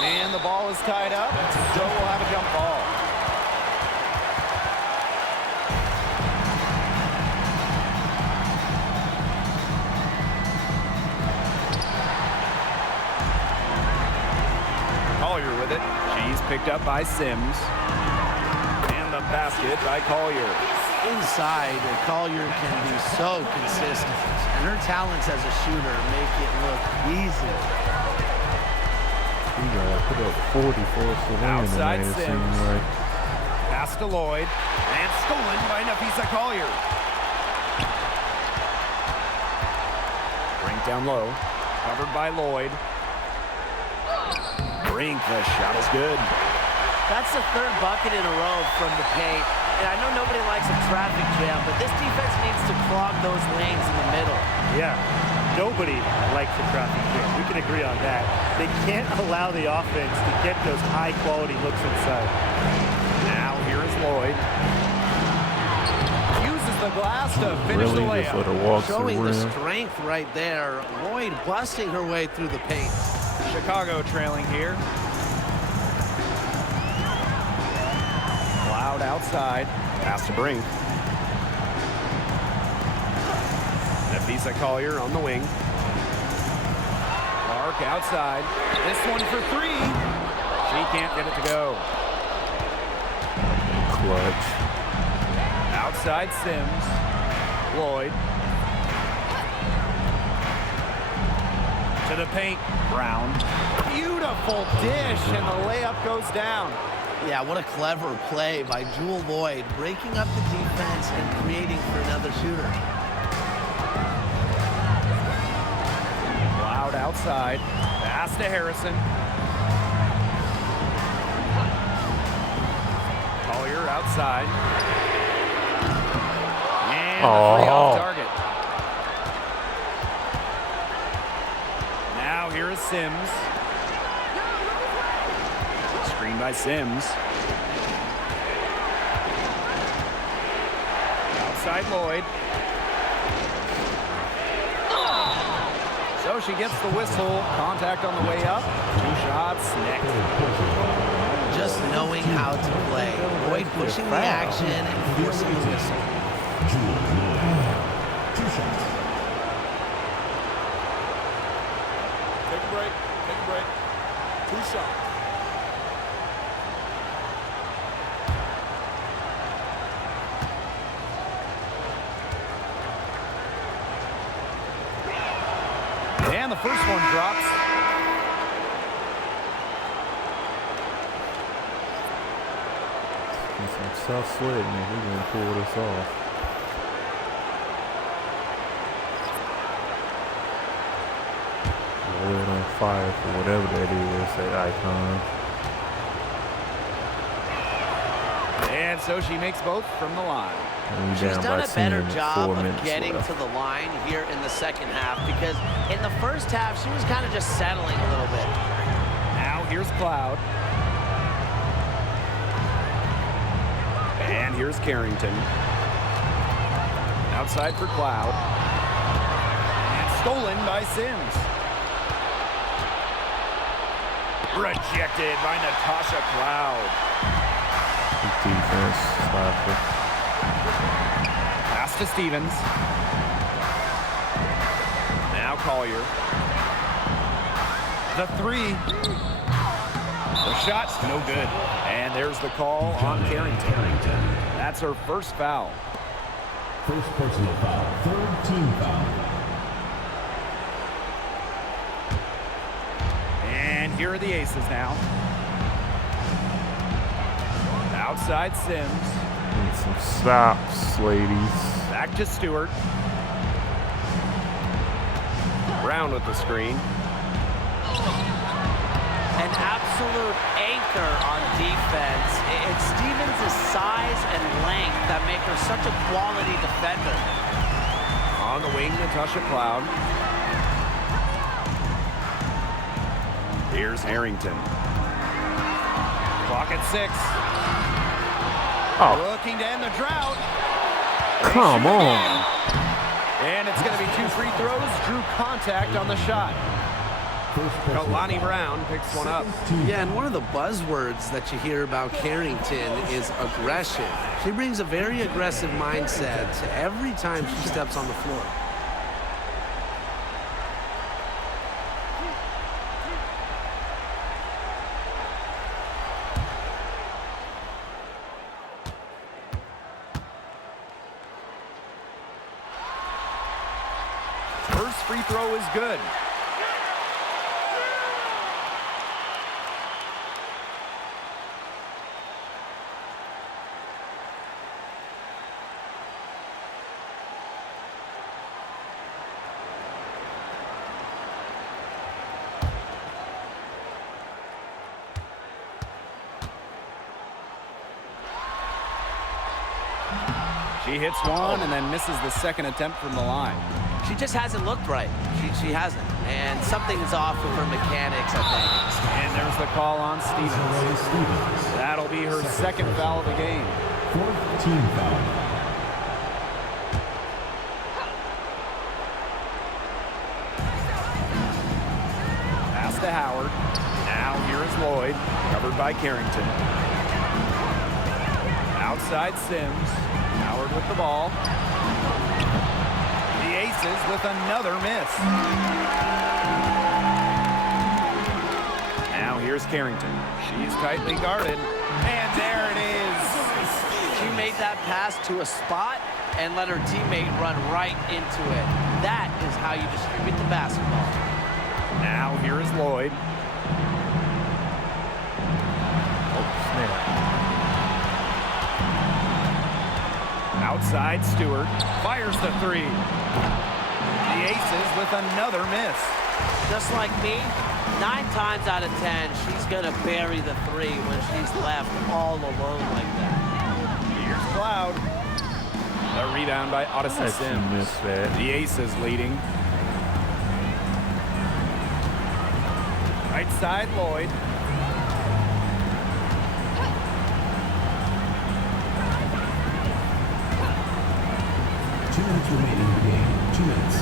And the ball is tied up, so we'll have a jump ball. Collier with it. She's picked up by Sims. And the basket by Collier. Inside, Collier can be so consistent. And her talents as a shooter make it look easy. He put up 40 for us to win Outside tonight, it Sims. seems like. Pass to Lloyd. And stolen by Nafisa Collier. Brink down low. Covered by Lloyd. Brink, the shot is good. That's the 3rd bucket in a row from the paint. And I know nobody likes a traffic jam, but this defense needs to clog those lanes in the middle. Yeah, nobody likes the traffic jam. We can agree on that. They can't allow the offense to get those high-quality looks inside. Now here is Lloyd. Uses the glass to finish Really the just let layup. her walk to the Showing the rim. strength right there. Lloyd busting her way through the paint. Chicago trailing here. Loud outside. Pass to Brink. Nafisa Collier on the wing. Clark outside. This one for 3. She can't get it to go. Clutch. Outside Sims. Lloyd. To the paint. Brown. Beautiful dish, and the layup goes down. Yeah, what a clever play by Jewel Lloyd, breaking up the defense and creating for another shooter. Loud outside. Pass to Harrison. Collier outside. And the 3 off target. Now here is Sims. Screen by Sims. Outside Lloyd. So she gets the whistle. Contact on the way up. 2 shots next. Just knowing how to play. Lloyd pushing the action and forcing the whistle. Jewel Lloyd. 2 shots. Take a break. Take a break. 2 shots. And the first one drops. Some tough sweating if we're going to pull this off. Lloyd on fire for whatever that is, that icon. And so she makes both from the line. She's done a better job of getting left. to the line here in the second half, because in the first half, she was kind of just settling a little bit. Now here's Cloud. And here's Carrington. Outside for Cloud. And stolen by Sims. Rejected by Natasha Cloud. Good defense, stopper. Pass to Stevens. Now Collier. The three. The shot's no good. And there's the call on Carrington. That's her first foul. First personal foul. Third team foul. And here are the aces now. Outside Sims. Need some stops, ladies. Back to Stewart. Brown with the screen. An absolute anchor on defense. It's Stevens' size and length that make her such a quality defender. On the wing, Natasha Cloud. Here's Harrington. Clock at 6. Oh, Looking to end the drought. come on. And it's going to be 2 free throws. Drew contact on the shot. Kalani Brown picks one up. Yeah, and one of the buzzwords that you hear about Carrington is aggression. She brings a very aggressive mindset to every time she steps on the floor. First free throw is good. She hits one and then misses the second attempt from the line. She just hasn't looked right. She hasn't. And something is off with her mechanics, I think. And there's the call on Stevens. That'll be her second foul of the game. Fourth team foul. Pass to Howard. Now here is Lloyd, covered by Carrington. Outside Sims. Howard with the ball. The Aces with another miss. Now here's Carrington. She's tightly guarded. And there it is. She made that pass to a spot and let her teammate run right into it. That is how you distribute the basketball. Now here is Lloyd. Oh, snap. Outside Stewart. Fires the three. The Aces with another miss. Just like me, 9 times out of 10, she's going to bury the three when she's left all alone like that. Here's Cloud. The rebound by Odyssey She Sims. missed that. The Aces leading. Right side Lloyd. 2 minutes remaining in the game. 2 minutes.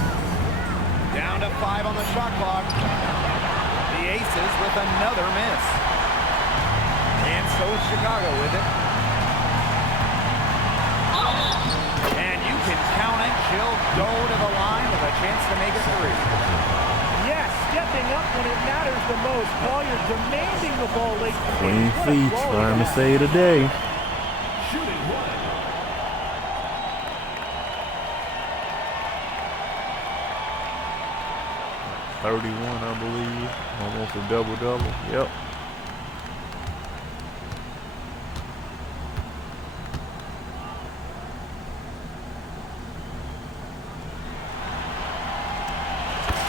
Down to 5 on the shot clock. The Aces with another miss. And so is Chicago with it. And you can count it. She'll go to the line with a chance to make a 3. Yes, stepping up when it matters the most. Collier demanding the ball late. Clean feet, trying to save the day. Shooting one. 31, I believe. Almost a double-double. Yep.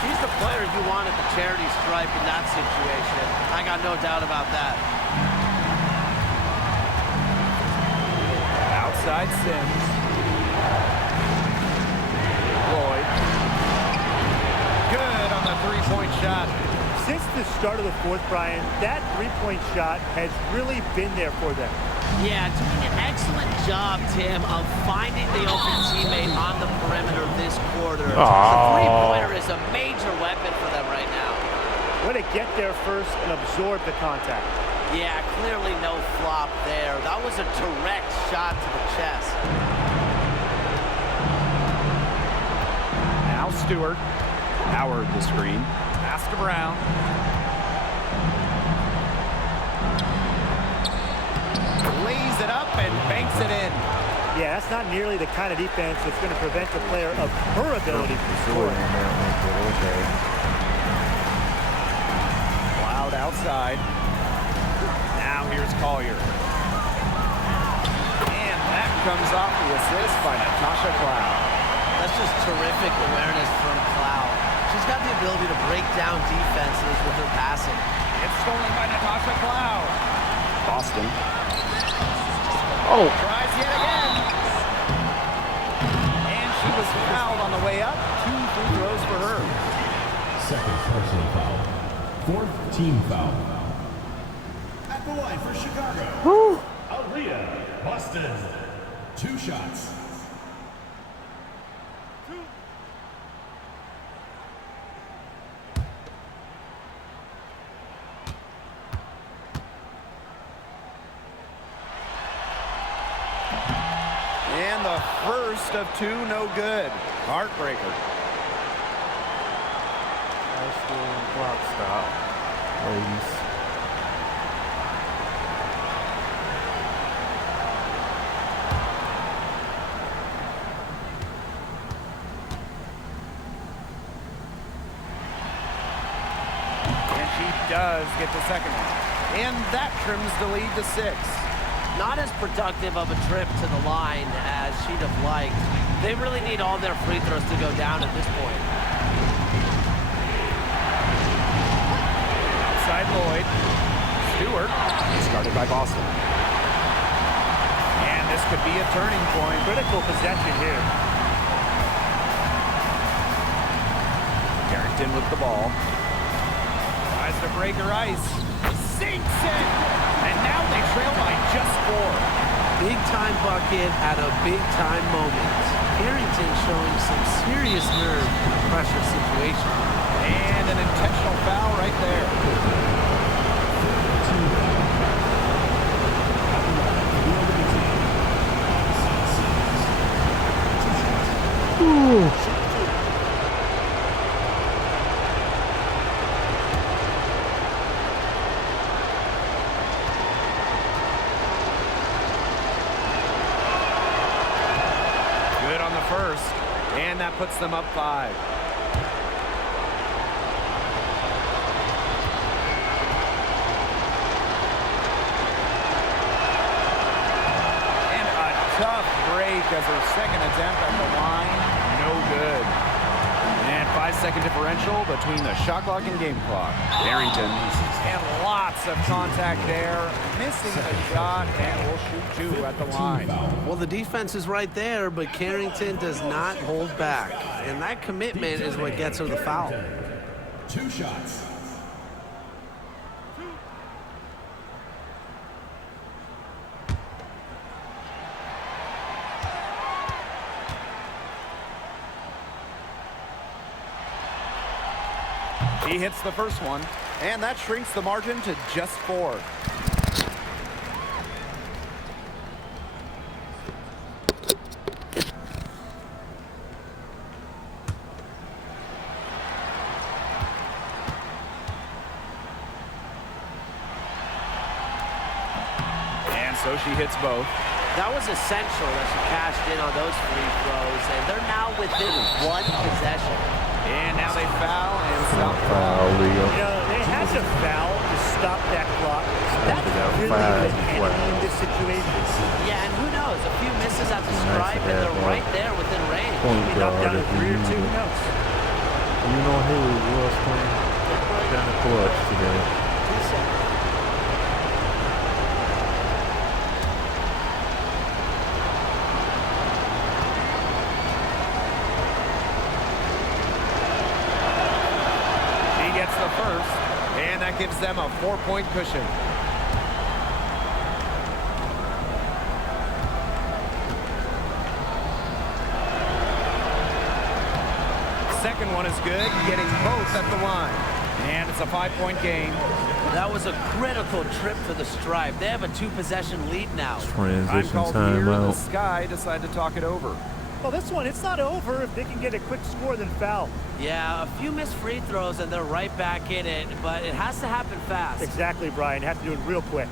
He's the player you want at the charity stripe in that situation. I got no doubt about that. Outside Sims. Lloyd. Good on the three-point shot. Since the start of the fourth, Brian, that three-point shot has really been there for them. Yeah, doing an excellent job, Tim, of finding the open teammate on the perimeter this quarter. The three-pointer is a major weapon for them right now. Way to get there first and absorb the contact. Yeah, clearly no flop there. That was a direct shot to the chest. Now Stewart. Howard the screen. Pass to Brown. Lays it up and banks it in. Yeah, that's not nearly the kind of defense that's going to prevent the player of her ability to score. Cloud outside. Now here's Collier. And that comes off the assist by Natasha Cloud. That's just terrific awareness from Cloud. She's got the ability to break down defenses with her passing. It's stolen by Natasha Cloud. Boston. Oh. Tries yet again. And she was fouled on the way up. 2 free throws for her. Second personal foul. Fourth team foul. At the line for Chicago. Alrita Boston. 2 shots. And the first of 2, no good. Heartbreaker. Nice little clock stop. Ladies. And she does get the second one. And that trims the lead to 6. Not as productive of a trip to the line as she'd have liked. They really need all their free throws to go down at this point. Outside Lloyd. Stewart. Started by Boston. And this could be a turning point. Critical possession here. Carrington with the ball. Tries to break her ice. Sinks it! And now they trail by just 4. Big time bucket at a big time moment. Carrington showing some serious nerve in a pressure situation. And an intentional foul right there. Good on the first. And that puts them up 5. Tough break as her second attempt at the line. No good. And 5-second differential between the shot clock and game clock. Barrington. And lots of contact there. Missing the shot and will shoot 2 at the line. Well, the defense is right there, but Carrington does not hold back. And that commitment is what gets her the foul. 2 shots. He hits the first one, and that shrinks the margin to just 4. And so she hits both. That was essential that she cashed in on those free throws, and they're now within 1 possession. And now they foul and stop the Foul, clock. Leo. You know, they had to foul to stop that clock. That's they got really five the enemy in fouls. this situation. Yeah, and who knows? A few misses at the stripe, and they're right there within range. Point Maybe knocked guard down a if you 3 or need 2, who it. knows? You know Haley was playing kind of clutch today. 2 shots. He gets the first, and that gives them a 4-point cushion. Second one is good, getting both at the line. And it's a 5-point game. That was a critical trip for the stripe. They have a 2-possession lead now. Time Transition called here. The timeout. Sky decide to talk it over. Well, this one, it's not over if they can get a quick score then foul. Yeah, a few missed free throws, and they're right back in it, but it has to happen fast. Exactly, Brian. Have to do it real quick.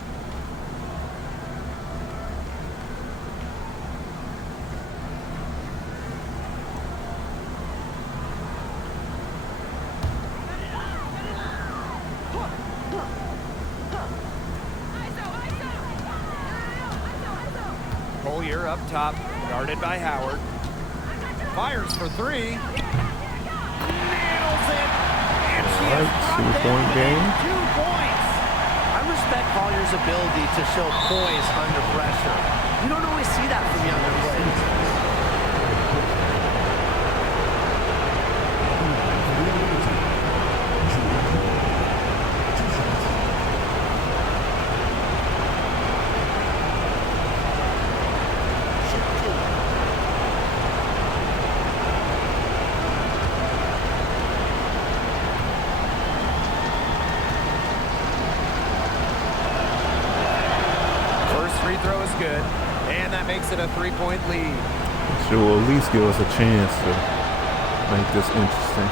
Collier up top, guarded by Howard. Fires for 3. Nails it. And she has Alright, brought them 2-point within game. 2 points. I respect Collier's ability to show poise under pressure. You don't always see that from younger players. First free throw is good, and that makes it a 3-point lead. Sure, will at least give us a chance to make this interesting.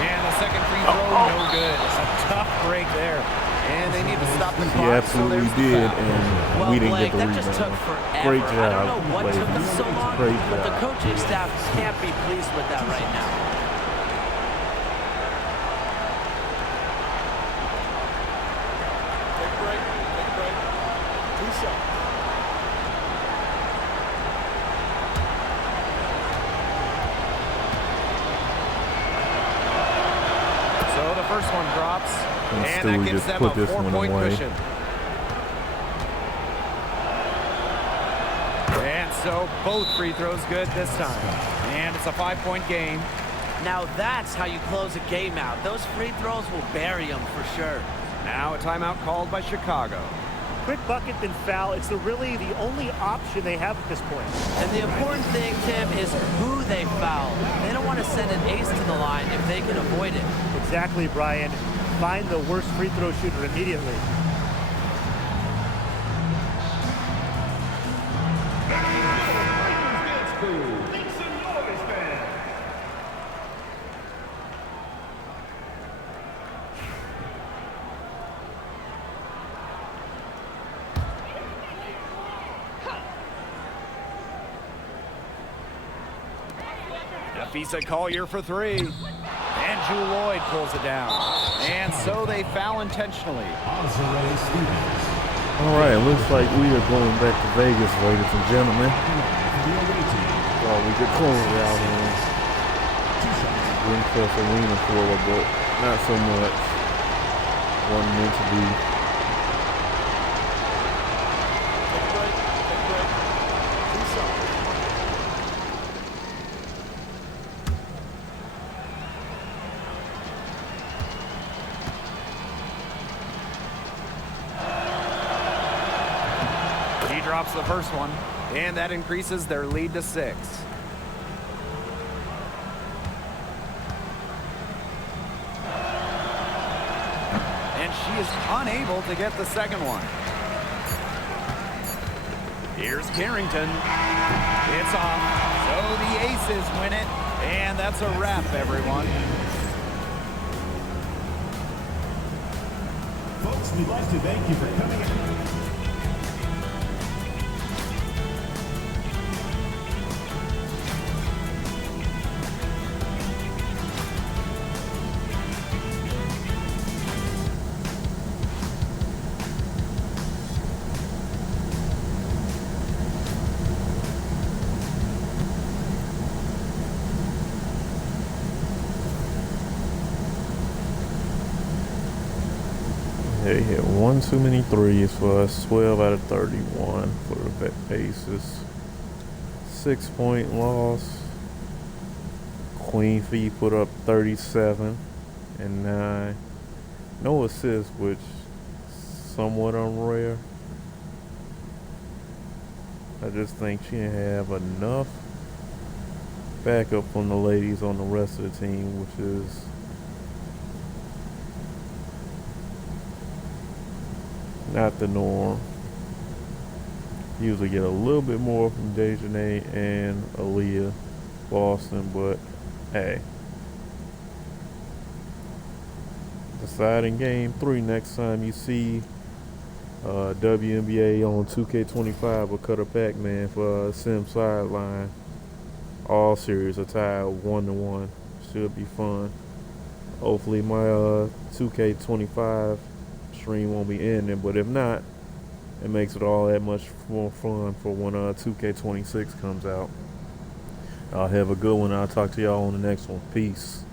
And the second free throw, no good. A tough break there. And they need to stop the He clock, so absolutely there's the did, foul. and Well, we didn't Blake, get the that just took rebound. forever. Great I job, don't know what took them ladies. so long, Great but the job. coaching staff can't be pleased with that right now. Take a break. Take a break. 2 shots. So the first one drops, And and Stu that gives just them put a this one 4-point away. cushion. And so both free throws good this time. And it's a 5-point game. Now that's how you close a game out. Those free throws will bury them for sure. Now a timeout called by Chicago. Quick bucket then foul. It's really the only option they have at this point. And the important thing, Tim, is who they foul. They don't want to send an ace to the line if they can avoid it. Exactly, Brian. Find the worst free throw shooter immediately. Nafisa Collier for 3. And Jewel Lloyd pulls it down. And so they foul intentionally. All right, looks like we are going back to Vegas, ladies and gentlemen. Thought we could close it out on Wintrust Arena for a bit. Not so much. Wasn't meant to be. Take a break. Take a break. 2 shots. He drops the first one, and that increases their lead to 6. And she is unable to get the second one. Here's Carrington. It's off. So the Aces win it, and that's a wrap, everyone. Folks, we'd like to thank you for coming out. Yeah, he hit one too many threes for us. 12 out of 31 for the Aces. 6-point loss. Queen Fee put up 37 and 9. No assists, which somewhat unrare. I just think she didn't have enough backup from the ladies on the rest of the team, which is not the norm. Usually get a little bit more from Dejanay and Aaliyah Boston, but hey. Deciding game 3 next time you see WNBA on 2K25 with Cuttapacman for Sim Sideline. All series are tied 1-1. Should be fun. Hopefully my 2K25 stream won't be ending, but if not, it makes it all that much more fun for when 2K26 comes out. I'll have a good one. I'll talk to y'all on the next one. Peace.